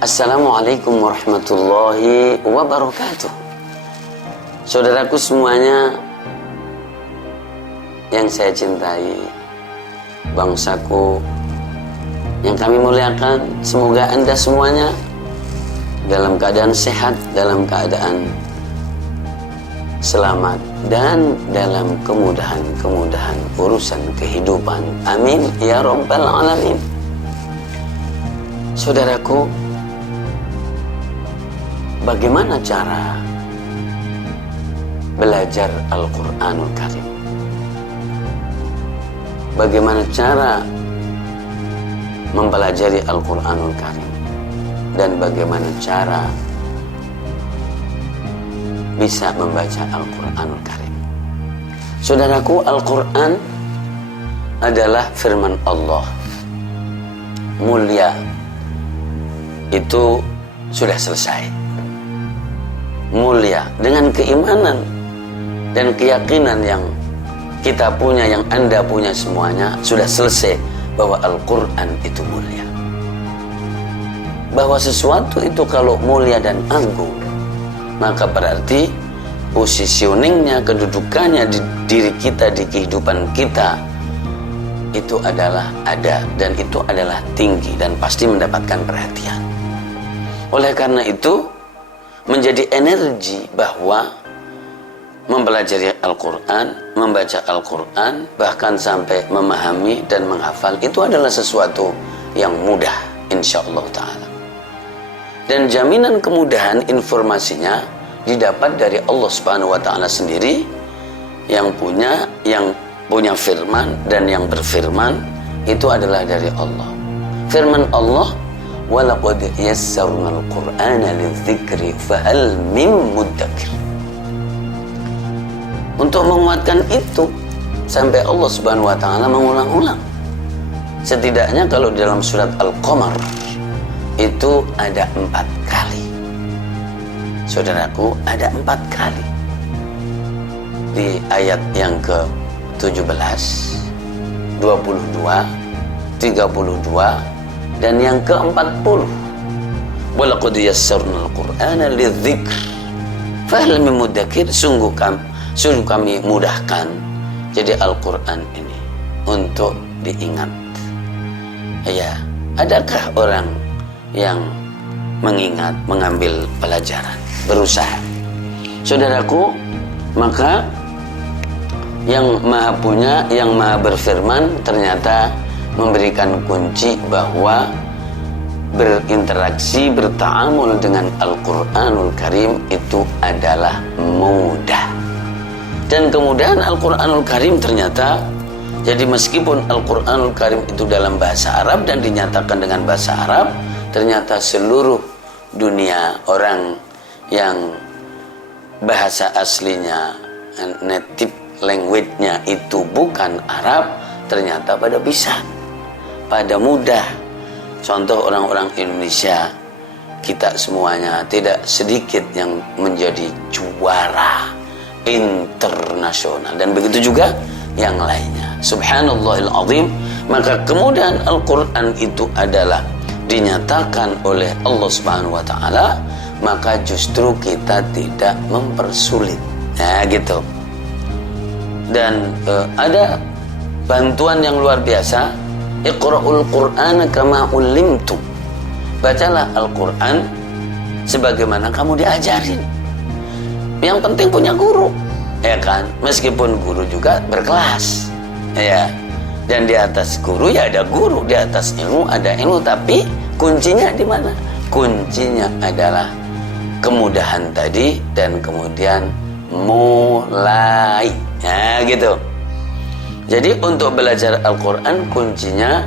Assalamualaikum warahmatullahi wabarakatuh. Saudaraku semuanya yang saya cintai, bangsaku yang kami muliakan, semoga Anda semuanya dalam keadaan sehat, dalam keadaan selamat, dan dalam kemudahan urusan kehidupan. Amin ya rabbal alamin. Saudaraku, bagaimana cara belajar Al-Quranul Karim? Bagaimana cara mempelajari Al-Quranul Karim? Dan bagaimana cara bisa membaca Al-Quranul Karim? Saudaraku, Al-Quran adalah firman Allah. Mulia. Itu sudah selesai. Mulia dengan keimanan dan keyakinan yang kita punya, yang Anda punya semuanya, sudah selesai bahwa Al-Quran itu mulia. Bahwa sesuatu itu kalau mulia dan agung, maka berarti positioningnya, kedudukannya di diri kita, di kehidupan kita, itu adalah ada, dan itu adalah tinggi dan pasti mendapatkan perhatian. Oleh karena itu menjadi energi bahwa mempelajari Al-Quran, membaca Al-Quran, bahkan sampai memahami dan menghafal, itu adalah sesuatu yang mudah, insyaallah ta'ala. Dan jaminan kemudahan informasinya didapat dari Allah subhanahu wa ta'ala sendiri, yang punya firman, dan yang berfirman itu adalah dari Allah. Firman Allah, وَلَقَدْ يَسَّرْنَا الْقُرْآنَ لِلذِّكْرِ فَهَلْ مِن مُدَّكِرٍ. Untuk menguatkan itu, sampai Allah subhanahu wa ta'ala mengulang-ulang. Setidaknya kalau dalam surat Al-Qamar itu ada 4 kali. Saudaraku, ada 4 kali. Di ayat yang ke-17, 22, 32, dan yang ke-40. Walaqad yassarnal Qur'ana lidzikr fahal min mudzakir. Sungguh kami mudahkan jadi Al-Quran ini untuk diingat. Ya, adakah orang yang mengingat, mengambil pelajaran, berusaha? Saudaraku, maka yang maha punya, yang maha berfirman ternyata memberikan kunci bahwa berinteraksi, berta'amul dengan Al-Quranul Karim itu adalah mudah. Dan kemudahan Al-Quranul Karim ternyata, jadi meskipun Al-Quranul Karim itu dalam bahasa Arab dan dinyatakan dengan bahasa Arab, ternyata seluruh dunia orang yang bahasa aslinya, native language-nya itu bukan Arab, ternyata pada bisa, pada mudah. Contoh orang-orang Indonesia, kita semuanya tidak sedikit yang menjadi juara internasional, dan begitu juga yang lainnya. Subhanallahil azim. Maka kemudian Al-Quran itu adalah dinyatakan oleh Allah subhanahu wa ta'ala, maka justru kita tidak mempersulit. Nah gitu. Dan ada bantuan yang luar biasa. Iqra'ul Qur'ana kama ulimtum. Bacalah Al-Quran sebagaimana kamu diajarin. Yang penting punya guru, ya kan? Meskipun guru juga berkelas, ya. Dan di atas guru ya ada guru, di atas ilmu ada ilmu. Tapi kuncinya di mana? Kuncinya adalah kemudahan tadi, dan kemudian mulai. Ya gitu. Jadi untuk belajar Al-Quran kuncinya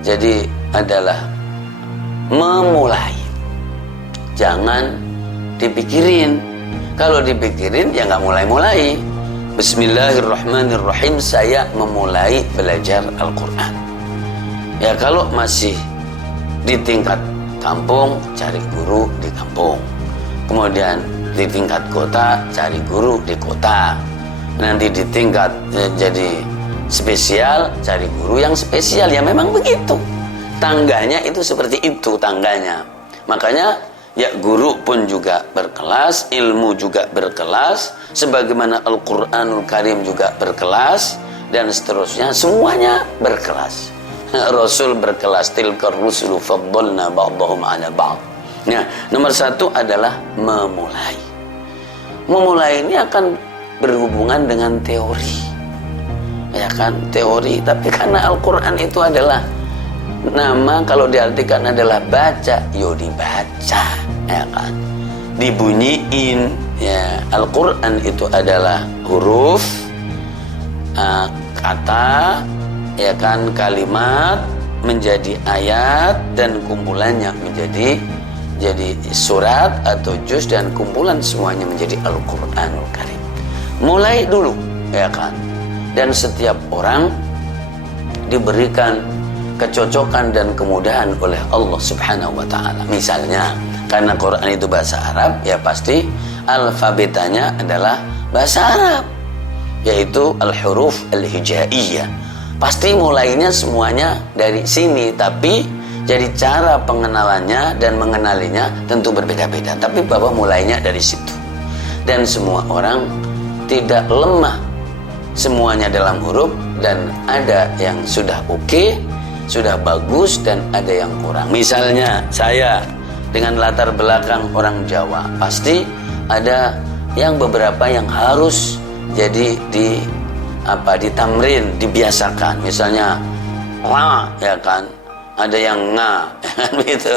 jadi adalah memulai. Jangan dipikirin. Kalau dipikirin ya nggak mulai-mulai. Bismillahirrahmanirrahim, saya memulai belajar Al-Quran. Ya kalau masih di tingkat kampung, cari guru di kampung. Kemudian di tingkat kota, cari guru di kota. Nanti di tingkat jadi spesial, cari guru yang spesial. Ya memang begitu. Tangganya itu seperti itu tangganya. Makanya ya guru pun juga berkelas, ilmu juga berkelas, sebagaimana Al-Qur'anul Karim juga berkelas, dan seterusnya, semuanya berkelas. Rasul berkelas, tilkar rusulu faddalna ba'dahum 'ala ba'd. Nah, nomor satu adalah memulai. Memulai ini akan berhubungan dengan teori, ya kan, teori. Tapi karena Al-Quran itu adalah nama, kalau diartikan adalah baca, yo dibaca, ya kan, dibunyiin. Ya, Al-Quran itu adalah huruf, kata, ya kan, kalimat menjadi ayat, dan kumpulannya menjadi surat atau juz, dan kumpulan semuanya menjadi Al-Qur'anul Karim. Mulai dulu, ya kan. Dan setiap orang diberikan kecocokan dan kemudahan oleh Allah Subhanahu wa taala. Misalnya, karena Quran itu bahasa Arab, ya pasti alfabetanya adalah bahasa Arab, yaitu al-huruf al-hijaiyah. Pasti mulainya semuanya dari sini, tapi jadi cara pengenalannya dan mengenalinya tentu berbeda-beda, tapi bahwa mulainya dari situ. Dan semua orang tidak lemah, semuanya dalam huruf, dan ada yang sudah oke, sudah bagus, dan ada yang kurang. Misalnya saya dengan latar belakang orang Jawa, pasti ada yang beberapa yang harus jadi ditamrin, dibiasakan. Misalnya ra, ya kan, ada yang nga, gitu,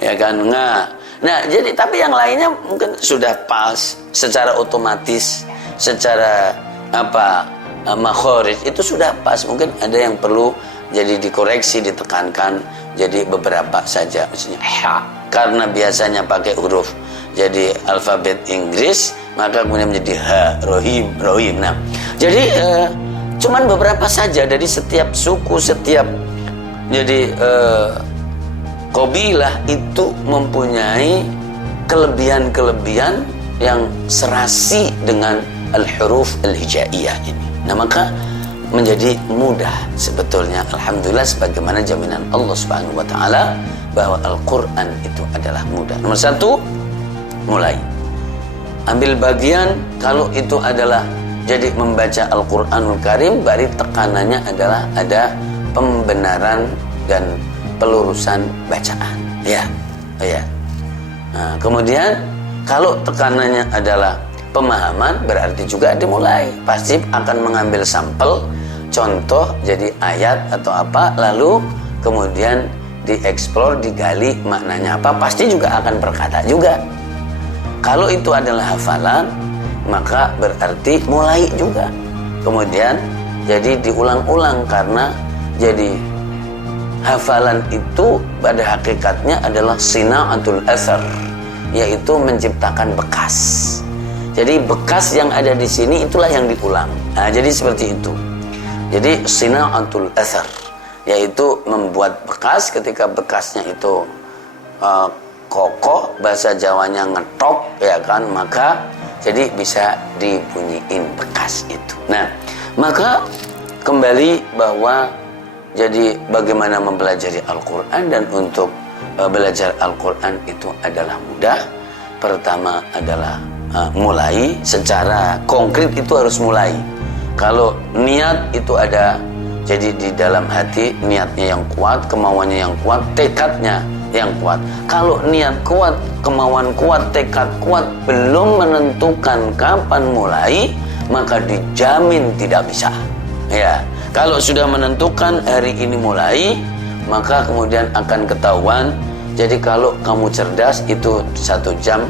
ya kan, nga. Nah, jadi tapi yang lainnya mungkin sudah pas secara otomatis, secara makhraj itu sudah pas. Mungkin ada yang perlu jadi dikoreksi, ditekankan, jadi beberapa saja. Misalnya ha, karena biasanya pakai huruf jadi alfabet Inggris, maka kemudian menjadi ha, rohim. Nah, jadi cuman beberapa saja dari setiap suku, setiap jadi qabilah itu mempunyai kelebihan-kelebihan yang serasi dengan al-huruf al-hijaiyah ini. Nah, maka menjadi mudah sebetulnya, alhamdulillah, sebagaimana jaminan Allah Subhanahu wa taala bahwa Al-Qur'an itu adalah mudah. Nomor satu, mulai. Ambil bagian kalau itu adalah jadi membaca Al-Qur'anul Karim, bari tekanannya adalah ada pembenaran dan pelurusan bacaan, ya. Nah, kemudian kalau tekanannya adalah pemahaman, berarti juga dimulai. Pasti akan mengambil sampel, contoh, jadi ayat atau apa, lalu kemudian dieksplor, digali maknanya apa, pasti juga akan berkata juga. Kalau itu adalah hafalan, maka berarti mulai juga. Kemudian jadi diulang-ulang, karena jadi hafalan itu pada hakikatnya adalah sina'atul athar, yaitu menciptakan bekas. Jadi bekas yang ada di sini itulah yang diulang. Nah, jadi seperti itu. Jadi sina'atul athar, yaitu membuat bekas. Ketika bekasnya itu kokoh, bahasa Jawanya ngetok, ya kan, maka jadi bisa dibunyiin bekas itu. Nah, maka kembali bahwa jadi bagaimana mempelajari Al-Quran, dan untuk belajar Al-Quran itu adalah mudah. Pertama adalah mulai secara konkret, itu harus mulai. Kalau niat itu ada, jadi di dalam hati niatnya yang kuat, kemauannya yang kuat, tekadnya yang kuat. Kalau niat kuat, kemauan kuat, tekad kuat, belum menentukan kapan mulai, maka dijamin tidak bisa. Ya, kalau sudah menentukan hari ini mulai, maka kemudian akan ketahuan. Jadi kalau kamu cerdas, itu 1 jam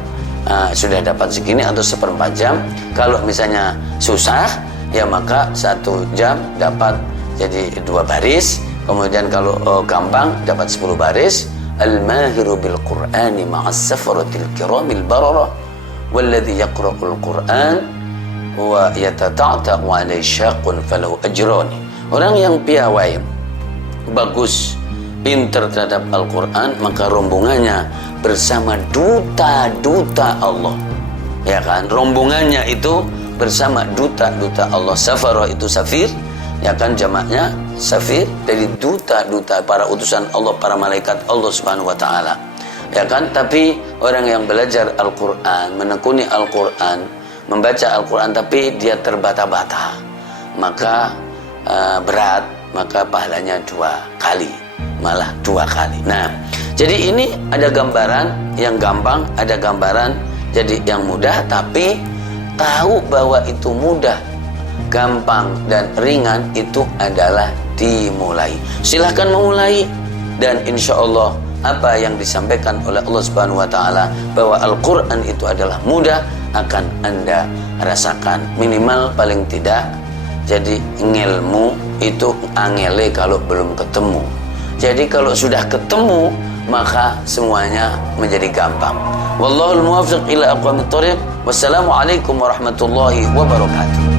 sudah dapat segini, atau 1/4 jam. Kalau misalnya susah, ya maka 1 jam dapat jadi 2 baris. Kemudian kalau gampang dapat 10 baris. Al-mahiru bil Qur'ani ma'as safaratil kiramil bararah walladhi yaqra'ul Qur'an wa yatata'ta'u 'alai syaqun falahu ajrani. Orang yang piawai, bagus, pintar terhadap Al-Quran, maka rombongannya bersama duta-duta Allah, ya kan, rombongannya itu bersama duta-duta Allah. Safarah itu safir, ya kan, jamaknya safir, dari duta-duta, para utusan Allah, para malaikat Allah Subhanahu wa taala. ya kan? Tapi orang yang belajar Al-Quran, menekuni Al-Quran, membaca Al-Quran, tapi dia terbata-bata, maka berat, maka pahalanya 2 kali, malah 2 kali. Nah, jadi ini ada gambaran yang gampang, ada gambaran jadi yang mudah, tapi tahu bahwa itu mudah, gampang dan ringan itu adalah dimulai. Silahkan memulai, dan insya Allah apa yang disampaikan oleh Allah Subhanahu wa Ta'ala bahwa Al-Quran itu adalah mudah akan Anda rasakan. Minimal paling tidak, jadi ngilmu itu angele kalau belum ketemu. Jadi kalau sudah ketemu, maka semuanya menjadi gampang. Wallahul muwaffiq ila aqwamit thoriq. Wassalamualaikum warahmatullahi wabarakatuh.